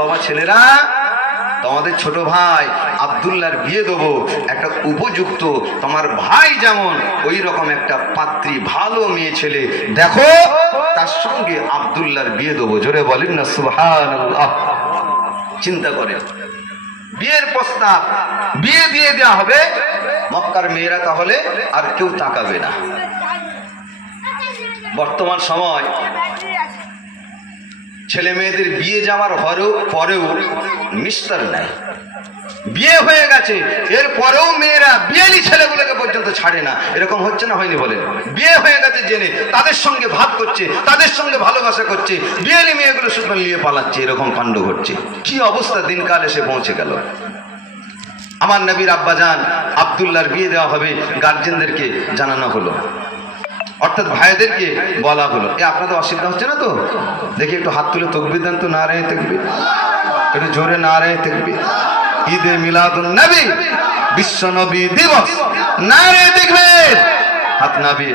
বাবা ছেলেরা, তোমাদের ছোট ভাই আবদুল্লার বিয়ে দেবো, একটা উপযুক্ত, তোমার ভাই যেমন ওই রকম একটা পাত্রী, ভালো মেয়ে ছেলে। দেখো, তার সঙ্গে আবদুল্লার বিয়ে দেবো। জোরে বলেন না সুহান চিন্তা করে বিয়ের প্রস্তাব, বিয়ে দিয়ে দেওয়া হবে। মক্কার মেয়েরা তাহলে আর কেউ তাকাবে না। বর্তমান সময় ছেলে মেয়েদের বিয়ে যাওয়ার হরেও পরেও মিস্টার নাই। বিয়ে হয়ে গেছে, এর পরেও মেয়েরা বিয়েলি ছেলেগুলোকে পর্যন্ত ছাড়ে না। এরকম হচ্ছে না হয়নি বলেন বিয়ে হয়ে গেছে জেনে তাদের সঙ্গে ভাব করছে, তাদের সঙ্গে ভালোবাসা করছে, বিয়েলি মেয়েগুলো শুধু নিয়ে পালাচ্ছে, এরকম কাণ্ড ঘটছে। কি অবস্থা দিনকাল এসে পৌঁছে গেল? আমার নবীর আব্বাজান আবদুল্লার বিয়ে দেওয়া হবে গার্জেনদেরকে জানানো হলো। অর্থাৎ ভাইদেরকে বলা হলো। এ, আপনাদের অসুবিধা হচ্ছে না তো? দেখি একটু হাত তুলে তকবির দেন তো, না রে দেখবি একটু জোরে না রে দেখবি ঈদে মিলাদুন নবী বিশ্ব নবী দিবস। না রে দেখবে হাত নাই